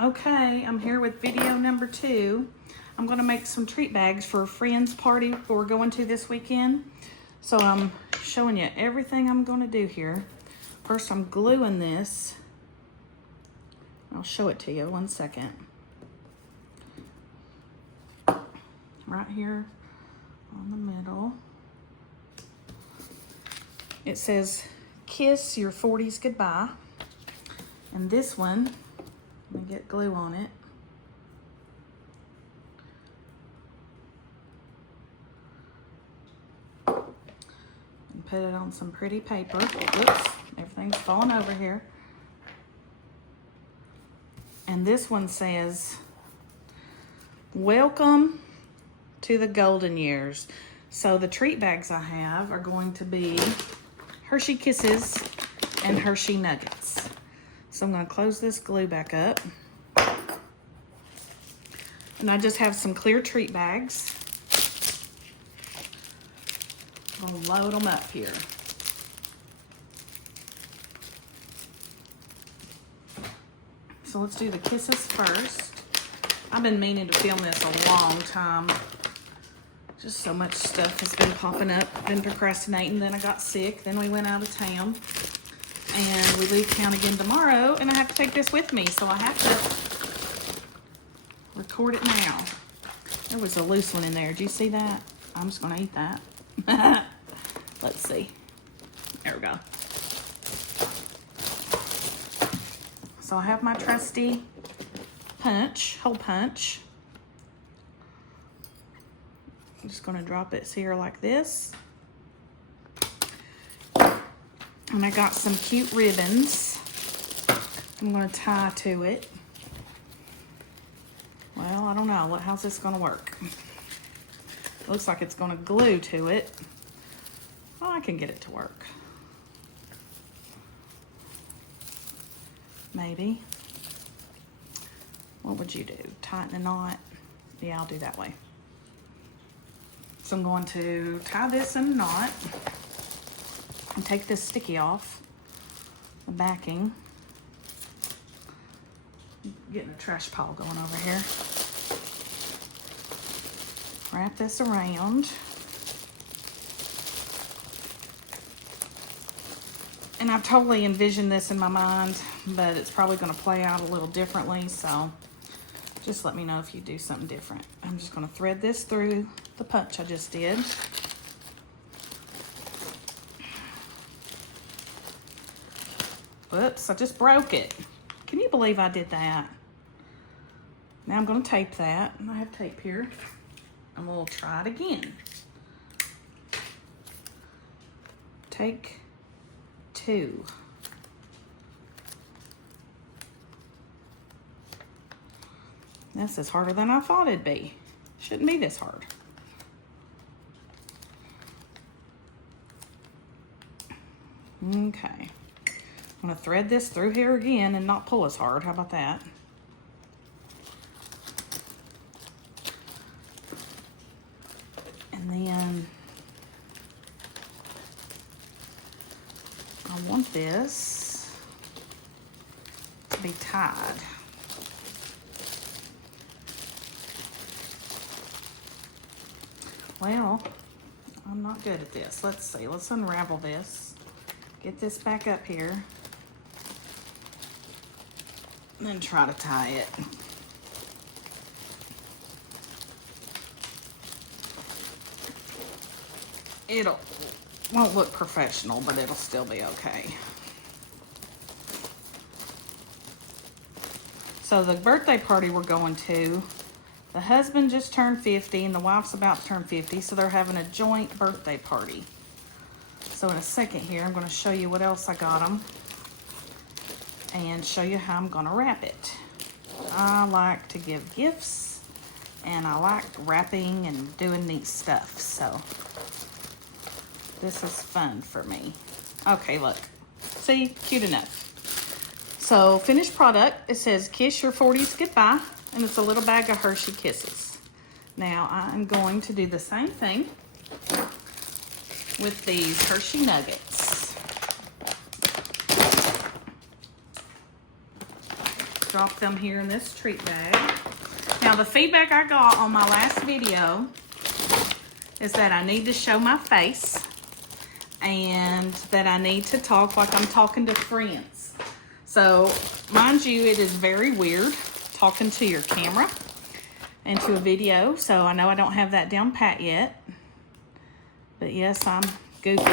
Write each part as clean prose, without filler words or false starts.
Okay, I'm here with video number 2. I'm gonna make some treat bags for a friend's party we're going to this weekend. So I'm showing you everything I'm gonna do here. First, I'm gluing this. I'll show it to you, 1 second. Right here on the middle. It says, kiss your 40s goodbye. And this one, let me get glue on it. And put it on some pretty paper. Oops, everything's falling over here. And this one says, welcome to the golden years. So the treat bags I have are going to be Hershey Kisses and Hershey Nuggets. So I'm going to close this glue back up. And I just have some clear treat bags. I'm going to load them up here. So let's do the kisses first. I've been meaning to film this a long time. Just so much stuff has been popping up. Been procrastinating, then I got sick, then we went out of town. And we leave town again tomorrow, and I have to take this with me, so I have to record it now. There was a loose one in there. Did you see that? I'm just gonna eat that. Let's see. There we go. So I have my trusty punch, hole punch. I'm just gonna drop it here like this. And I got some cute ribbons I'm gonna tie to it. Well, I don't know. How's this gonna work? Looks like it's gonna glue to it. Oh, I can get it to work. Maybe. What would you do? Tighten the knot? Yeah, I'll do that way. So I'm going to tie this in a knot and take this sticky off the backing. Getting a trash pile going over here. Wrap this around. And I've totally envisioned this in my mind, but it's probably going to play out a little differently, so just let me know if you do something different. I'm just going to thread this through the punch I just did. Whoops, I just broke it. Can you believe I did that? Now I'm going to tape that, and I have tape here, and we'll try it again. Take 2. This is harder than I thought it'd be. Shouldn't be this hard. Okay. I'm going to thread this through here again and not pull as hard. How about that? And then I want this to be tied. Well, I'm not good at this. Let's see. Let's unravel this. Get this back up here. And then try to tie it. Won't look professional, but it'll still be okay. So the birthday party we're going to, the husband just turned 50 and the wife's about to turn 50, so they're having a joint birthday party. So in a second here, I'm going to show you what else I got them and show you how I'm going to wrap it. I like to give gifts and I like wrapping and doing neat stuff, so this is fun for me. Okay, look. See? Cute enough. So, finished product. It says, kiss your 40s goodbye. And it's a little bag of Hershey Kisses. Now, I'm going to do the same thing with these Hershey Nuggets. drop them here in this treat bag. Now, the feedback I got on my last video is that I need to show my face and that I need to talk like I'm talking to friends. So, mind you, it is very weird talking to your camera and to a video. So, I know I don't have that down pat yet. But yes, I'm goofy.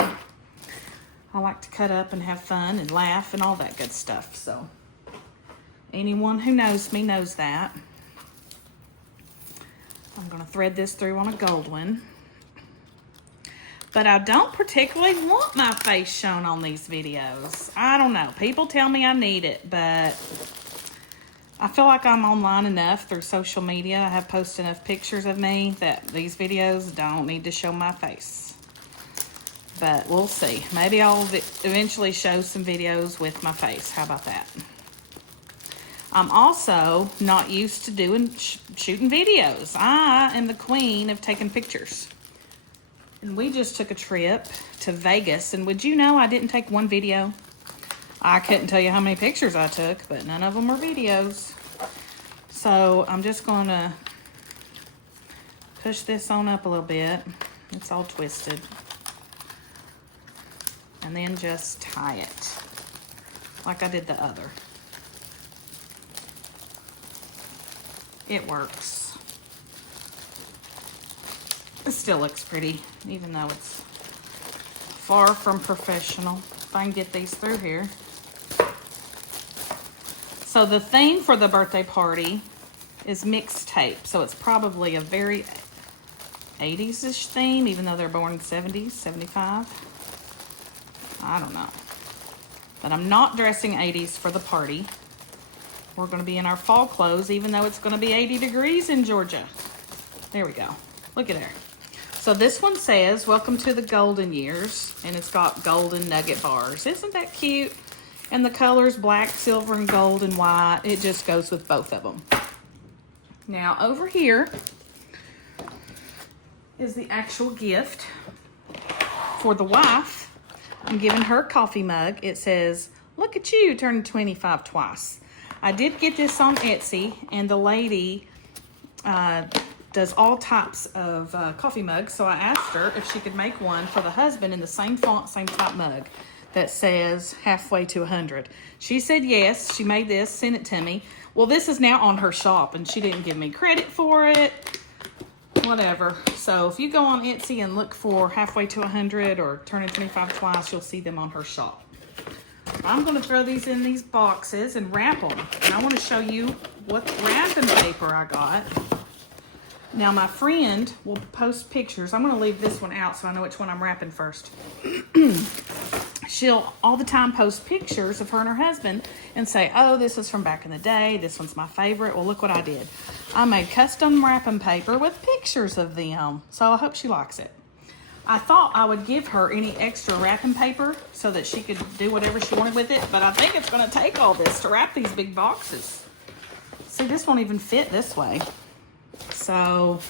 I like to cut up and have fun and laugh and all that good stuff. So, anyone who knows me knows that. I'm going to thread this through on a gold one. But I don't particularly want my face shown on these videos. I don't know. People tell me I need it, but I feel like I'm online enough through social media. I have posted enough pictures of me that these videos don't need to show my face. But we'll see. Maybe I'll eventually show some videos with my face. How about that? I'm also not used to doing shooting videos. I am the queen of taking pictures. And we just took a trip to Vegas. And would you know I didn't take one video? I couldn't tell you how many pictures I took, but none of them were videos. So I'm just going to push this on up a little bit. It's all twisted. And then just tie it like I did the other. It works. It still looks pretty, even though it's far from professional. If I can get these through here. So the theme for the birthday party is mixtape. So it's probably a very 80s-ish theme, even though they're born in the 70s, 75. I don't know. But I'm not dressing 80s for the party. We're going to be in our fall clothes, even though it's going to be 80 degrees in Georgia. There we go. Look at there. So this one says, welcome to the golden years. And it's got golden nugget bars. Isn't that cute? And the colors, black, silver, and gold, and white. It just goes with both of them. Now, over here is the actual gift for the wife. I'm giving her a coffee mug. It says, look at you, turning 25 twice. I did get this on Etsy, and the lady does all types of coffee mugs, so I asked her if she could make one for the husband in the same font, same type mug that says halfway to 100. She said yes. She made this, sent it to me. Well, this is now on her shop, and she didn't give me credit for it. Whatever. So if you go on Etsy and look for halfway to 100 or turning 25 twice, you'll see them on her shop. I'm going to throw these in these boxes and wrap them. And I want to show you what wrapping paper I got. Now my friend will post pictures. I'm going to leave this one out so I know which one I'm wrapping first. She'll all the time post pictures of her and her husband and say, oh, this is from back in the day. This one's my favorite. Well, look what I did. I made custom wrapping paper with pictures of them. So I hope she likes it. I thought I would give her any extra wrapping paper so that she could do whatever she wanted with it. But I think it's going to take all this to wrap these big boxes. See, this won't even fit this way. So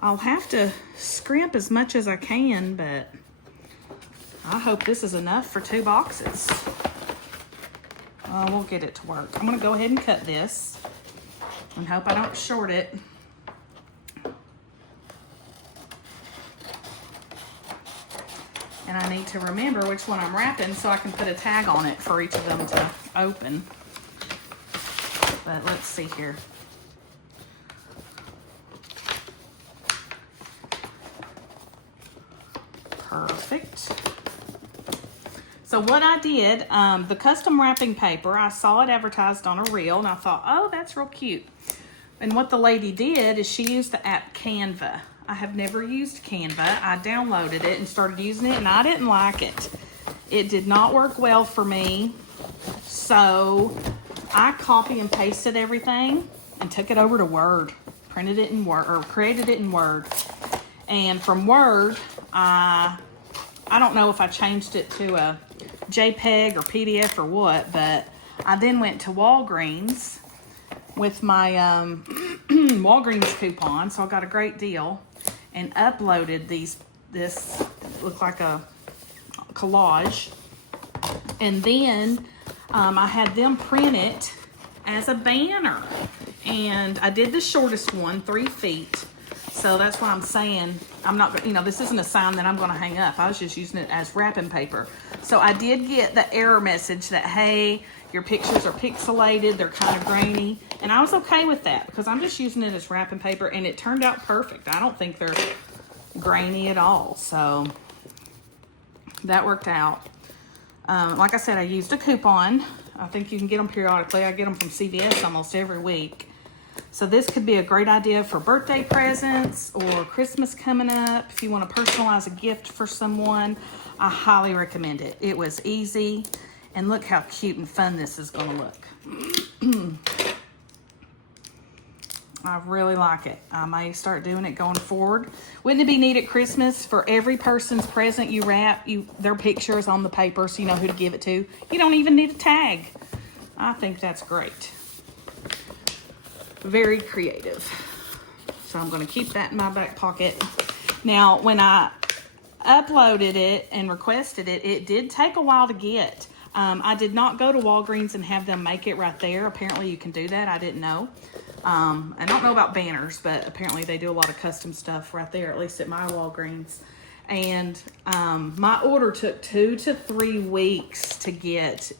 I'll have to scrimp as much as I can, but I hope this is enough for 2 boxes. We'll get it to work. I'm going to go ahead and cut this and hope I don't short it. And I need to remember which one I'm wrapping so I can put a tag on it for each of them to open. But let's see here. Perfect. So what I did, the custom wrapping paper, I saw it advertised on a reel, and I thought, oh, that's real cute. And what the lady did is she used the app Canva. I have never used Canva. I downloaded it and started using it, and I didn't like it. It did not work well for me. So I copy and pasted everything and took it over to Word, printed it in Word, or created it in Word. And from Word, I don't know if I changed it to a JPEG or PDF or what, but I then went to Walgreens with my Walgreens coupon, so I got a great deal, and uploaded this looked like a collage, and then I had them print it as a banner. And I did the shortest one, 3 feet. So that's why I'm saying, I'm not, you know, this isn't a sign that I'm going to hang up. I was just using it as wrapping paper. So I did get the error message that, hey, your pictures are pixelated, they're kind of grainy. And I was okay with that because I'm just using it as wrapping paper and it turned out perfect. I don't think they're grainy at all. So that worked out. Like I said, I used a coupon. I think you can get them periodically. I get them from CVS almost every week. So this could be a great idea for birthday presents or Christmas coming up. If you want to personalize a gift for someone, I highly recommend it. It was easy. And look how cute and fun this is going to look. I really like it. I may start doing it going forward. Wouldn't it be neat at Christmas for every person's present you wrap, their picture is on the paper so you know who to give it to? You don't even need a tag. I think that's great. Very creative. So I'm going to keep that in my back pocket. Now, when I uploaded it and requested it, it did take a while to get. I did not go to Walgreens and have them make it right there. Apparently you can do that. I didn't know. I don't know about banners, but apparently they do a lot of custom stuff right there, at least at my Walgreens. And my order took 2 to 3 weeks to get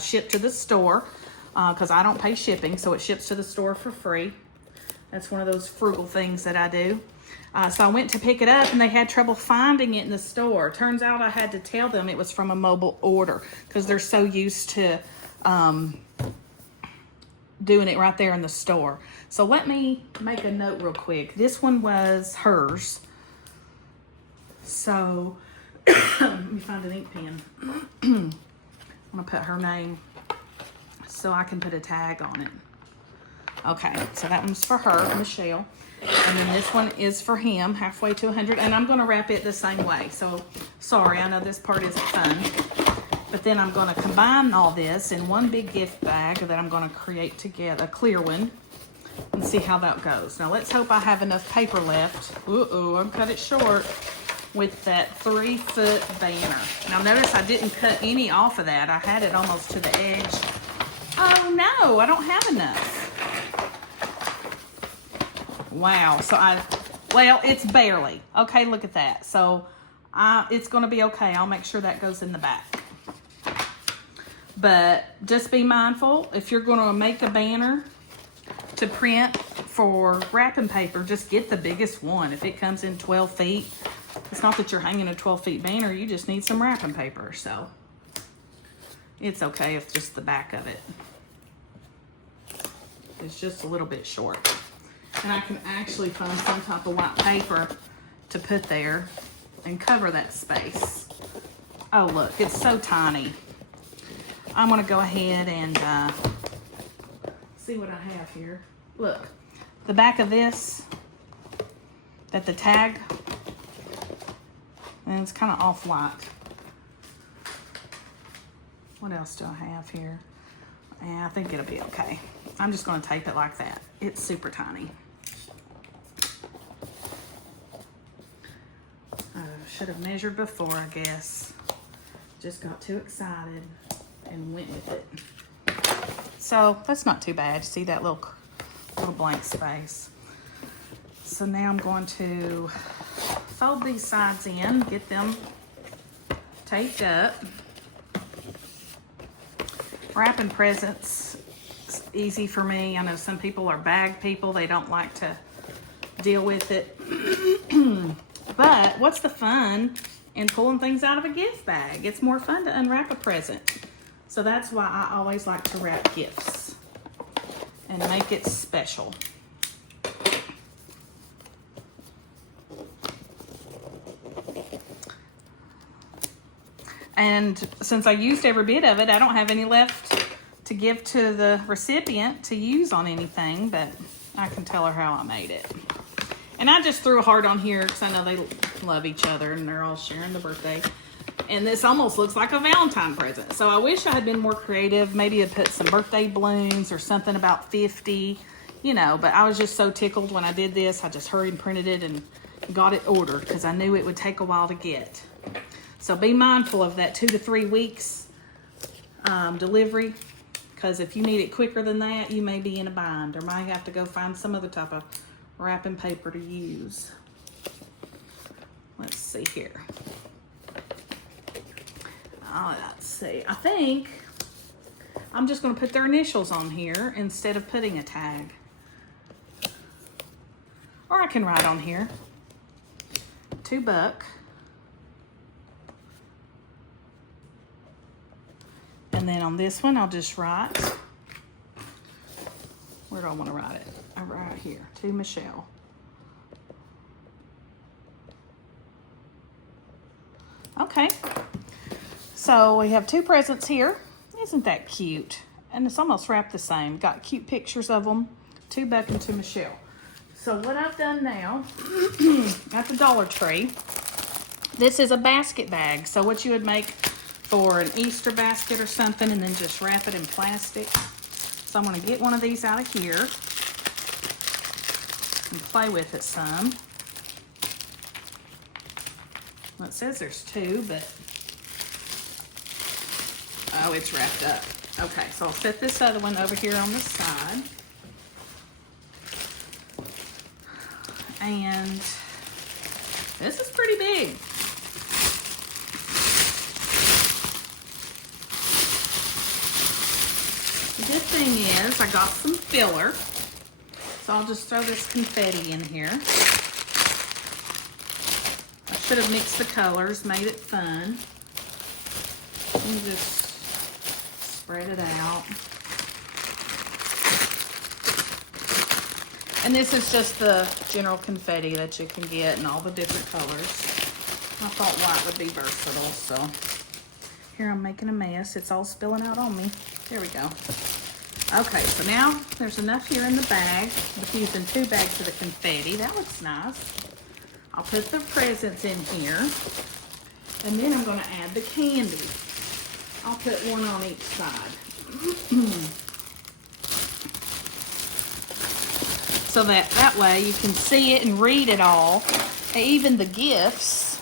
shipped to the store because I don't pay shipping, so it ships to the store for free. That's one of those frugal things that I do. So I went to pick it up and they had trouble finding it in the store. Turns out I had to tell them it was from a mobile order because they're so used to doing it right there in the store. So let me make a note real quick. This one was hers. So let me find an ink pen. I'm gonna put her name so I can put a tag on it. Okay, so that one's for her, Michelle. And then this one is for him, halfway to 100. And I'm gonna wrap it the same way. So sorry, I know this part isn't fun. But then I'm gonna combine all this in one big gift bag that I'm gonna create together, a clear one, and see how that goes. Now let's hope I have enough paper left. Uh-oh, I've cut it short with that 3-foot banner. Now notice I didn't cut any off of that. I had it almost to the edge. Oh no, I don't have enough. Wow, so well, it's barely. Okay, look at that. So it's gonna be okay. I'll make sure that goes in the back. But just be mindful, if you're gonna make a banner to print for wrapping paper, just get the biggest one. If it comes in 12 feet, it's not that you're hanging a 12-feet banner, you just need some wrapping paper. So it's okay if just the back of it is just a little bit short. And I can actually find some type of white paper to put there and cover that space. Oh look, it's so tiny. I'm gonna go ahead and see what I have here. Look, the back of this, that the tag, and it's kind of off white. What else do I have here? Yeah, I think it'll be okay. I'm just gonna tape it like that. It's super tiny. Should have measured before, I guess. Just got too excited and went with it. So that's not too bad. See that little blank space. So now I'm going to fold these sides in, get them taped up. Wrapping presents is easy for me. I know some people are bag people. They don't like to deal with it. But what's the fun in pulling things out of a gift bag? It's more fun to unwrap a present. So that's why I always like to wrap gifts and make it special. And since I used every bit of it, I don't have any left to give to the recipient to use on anything, but I can tell her how I made it. And I just threw a heart on here because I know they love each other and they're all sharing the birthday. And this almost looks like a Valentine present. So I wish I had been more creative. Maybe I'd put some birthday balloons or something about 50, you know. But I was just so tickled when I did this. I just hurried and printed it and got it ordered because I knew it would take a while to get. So be mindful of that 2 to 3 weeks delivery because if you need it quicker than that, you may be in a bind or might have to go find some other type of wrapping paper to use. Let's see here. Let's see. I think I'm just going to put their initials on here instead of putting a tag. Or I can write on here, $2. And then on this one, I'll just write, where do I want to write it? Right here, to Michelle. Okay, so we have 2 presents here. Isn't that cute? And it's almost wrapped the same. Got cute pictures of them, to Beck and to Michelle. So what I've done now, at the Dollar Tree, this is a basket bag. So what you would make for an Easter basket or something and then just wrap it in plastic. So I'm gonna get one of these out of here and play with it some. Well, it says there's 2, but, oh, it's wrapped up. Okay, so I'll set this other one over here on the side. And this is pretty big. The good thing is I got some filler. So I'll just throw this confetti in here. I should have mixed the colors, made it fun. And just spread it out. And this is just the general confetti that you can get in all the different colors. I thought white would be versatile, so here I'm making a mess. It's all spilling out on me. There we go. Okay, so now there's enough here in the bag. I'm using 2 bags of the confetti. That looks nice. I'll put the presents in here, and then I'm going to add the candy. I'll put one on each side. So that way you can see it and read it all, even the gifts,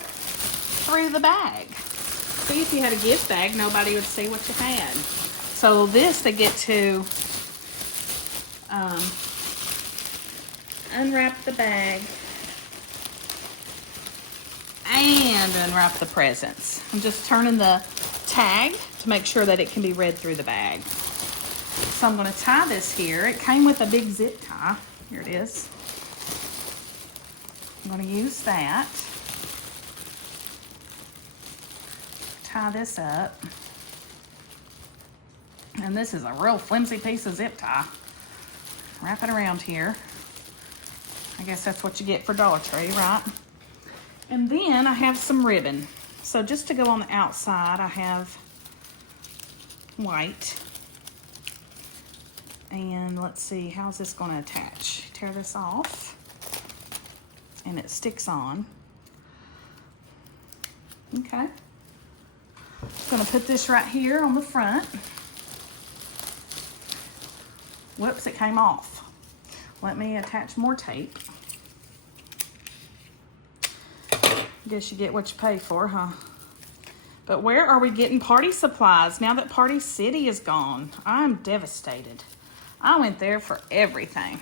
through the bag. See, if you had a gift bag, nobody would see what you had. So this, they get to unwrap the bag and unwrap the presents. I'm just turning the tag to make sure that it can be read through the bag. So I'm going to tie this here. It came with a big zip tie. Here it is. I'm going to use that. Tie this up. And this is a real flimsy piece of zip tie. Wrap it around here. I guess that's what you get for Dollar Tree, right? And then I have some ribbon. So just to go on the outside, I have white. And let's see, how's this going to attach? Tear this off. And it sticks on. Okay. I'm going to put this right here on the front. Whoops, it came off. Let me attach more tape. Guess you get what you pay for, huh? But where are we getting party supplies now that Party City is gone? I'm devastated. I went there for everything.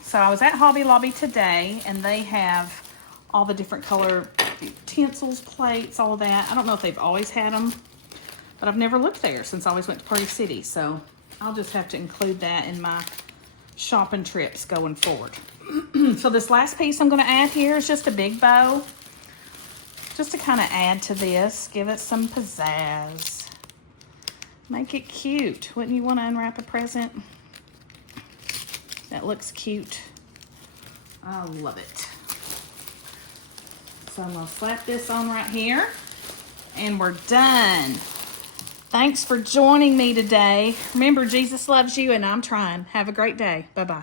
So I was at Hobby Lobby today, and they have all the different color utensils, plates, all of that. I don't know if they've always had them, but I've never looked there since I always went to Party City. So I'll just have to include that in my shopping trips going forward. So this last piece I'm going to add here is just a big bow. Just to kind of add to this, give it some pizzazz. Make it cute. Wouldn't you want to unwrap a present that looks cute? I love it. So I'm going to slap this on right here, and we're done. Thanks for joining me today. Remember, Jesus loves you, and I'm trying. Have a great day. Bye-bye.